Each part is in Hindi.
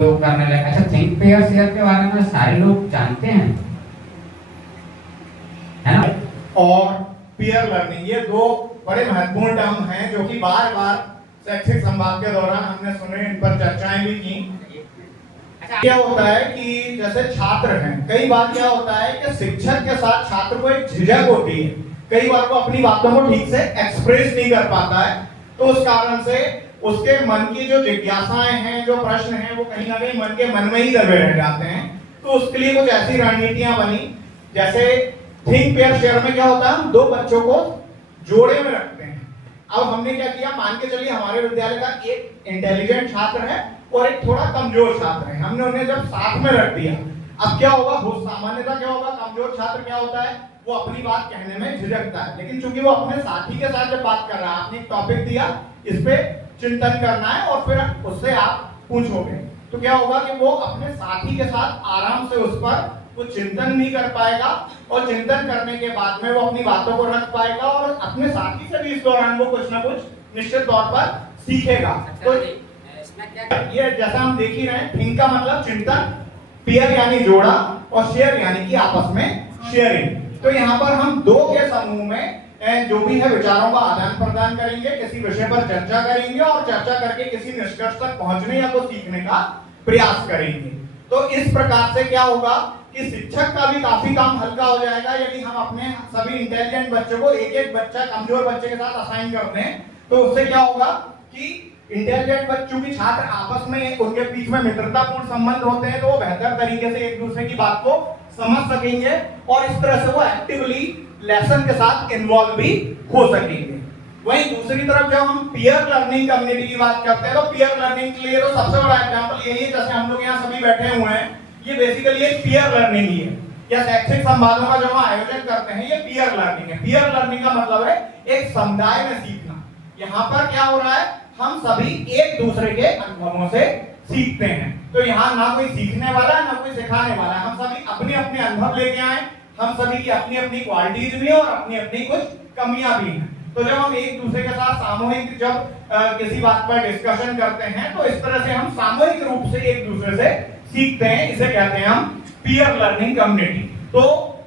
तो करने लगे। अच्छा, थिंक पेयर शेयर के बारे में सारे लोग जानते हैं, है ना? और पीयर लर्निंग, ये दो बड़े महत्वपूर्ण टर्म हैं जो कि बार बार शैक्षिक संवाद के दौरान हमने सुने, इन पर चर्चाएं भी की। क्या होता है कि जैसे छात्र हैं, कई बार क्या होता है कि शिक्षक के साथ छात्र को एक झिझक होती है, कई बार वो अपनी बातों को ठीक से एक्सप्रेस नहीं कर पाता है, तो उस कारण से उसके मन की जो जिज्ञासाएं हैं, जो प्रश्न हैं, वो कहीं ना कहीं मन के मन में ही दबे रह जाते हैं। तो उसके लिए कुछ ऐसी रणनीतियां बनी, जैसे थिंक पेयर शेयर में क्या होता है, हम दो बच्चों को जोड़े में रखते हैं। अब हमने क्या किया, मान के चलिए हमारे विद्यालय का एक इंटेलिजेंट छात्र है और एक थोड़ा कमजोर छात्र है, हमने उन्हें जब साथ में रख दिया, अब क्या होगा, वो सामान्यतः क्या होगा, कमजोर छात्र क्या होता है, वो अपनी बात कहने में झिझकता है, लेकिन चूंकि वो अपने साथी के साथ जब बात कर रहा है, आपने एक टॉपिक दिया, इस पे चिंतन करना है और फिर उससे आप पूछोगे, तो क्या होगा कि वो अपने साथी के साथ आराम से उस पर वो चिंतन भी कर पाएगा और चिंतन करने के बाद में वो अपनी बातों को रख पाएगा और अपने साथी से भी इस दौरान वो कुछ ना कुछ निश्चित तौर पर सीखेगा। तो ये जैसा हम देख ही रहे हैं, थिंक का मतलब चिंतन, पेयर यानी जोड़ा और शेयर यानी कि आपस में शेयरिंग। तो यहाँ पर हम दो के समूह में जो भी है विचारों का आदान प्रदान करेंगे, किसी विषय पर चर्चा करेंगे और चर्चा करके किसी निष्कर्ष तक पहुंचने या तो सीखने का प्रयास करेंगे। तो इस प्रकार से क्या होगा कि शिक्षक का भी काफी काम हल्का हो जाएगा यदि हम अपने सभी इंटेलिजेंट बच्चों को एक एक बच्चा कमजोर बच्चे के साथ असाइन कर दें। तो उससे क्या होगा कि इंटेलिजेंट बच्चों की छात्र आपस में उनके बीच में मित्रतापूर्ण संबंध होते हैं, तो वो बेहतर तरीके से एक दूसरे की बात को समझ सकेंगे और इस तरह से वो एक्टिवली लेसन के साथ इन्वॉल्व भी हो सकेंगे। वहीं दूसरी तरफ जब हम पीयर लर्निंग कम्युनिटी की बात करते हैं, तो पीयर लर्निंग के लिए तो सबसे बड़ा एग्जांपल यही है, जैसे हम लोग यहाँ सभी बैठे हुए हैं, ये बेसिकली एक पीयर लर्निंग ही है, या शैक्षिक संवादों का जो हम आयोजन करते हैं, ये पीयर लर्निंग है। पीयर लर्निंग का मतलब है एक समुदाय में सीखना। यहाँ पर क्या हो रहा है, हम सभी एक दूसरे के अनुभवों से सीखते हैं। तो यहाँ ना कोई सीखने वाला है ना कोई सिखाने वाला है, हम सभी अपने अपने अनुभव लेके आए, हम सभी की अपनी अपनी क्वालिटीज भी है और अपनी अपनी कुछ कमियां भी हैं। तो जब हम एक दूसरे के साथ सामूहिक जब किसी बात पर डिस्कशन करते हैं, तो इस तरह से हम सामूहिक रूप से एक दूसरे से सीखते हैं, इसे कहते हैं हम पीयर लर्निंग कम्युनिटी। तो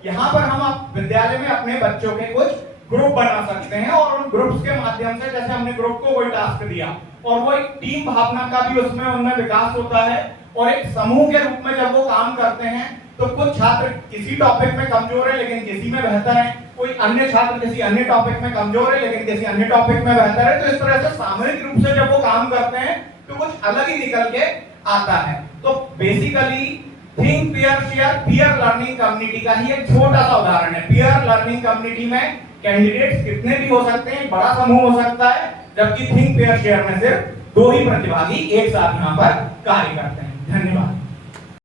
यहाँ पर हम विद्यालय में अपने बच्चों के कुछ ग्रुप बना सकते हैं और उन ग्रुप्स के माध्यम से, जैसे हमने ग्रुप को कोई टास्क दिया और वो एक टीम भावना का भी उसमें उनमें विकास होता है और एक समूह के रूप में जब वो काम करते हैं, तो कुछ छात्र किसी टॉपिक में कमजोर है लेकिन किसी में बेहतर है, कोई अन्य छात्र किसी अन्य टॉपिक में कमजोर है लेकिन किसी अन्य टॉपिक में बेहतर है। तो इस तरह से सामूहिक रूप से जब वो काम करते हैं तो कुछ अलग ही निकल के आता है। तो basically think pair share peer learning community का ही एक छोटा सा उदाहरण है। पीयर लर्निंग कम्युनिटी में कैंडिडेट्स कितने भी हो सकते हैं, बड़ा समूह हो सकता है, जबकि थिंक पेयर शेयर में सिर्फ दो ही प्रतिभागी एक साथ यहाँ पर कार्य करते हैं। धन्यवाद।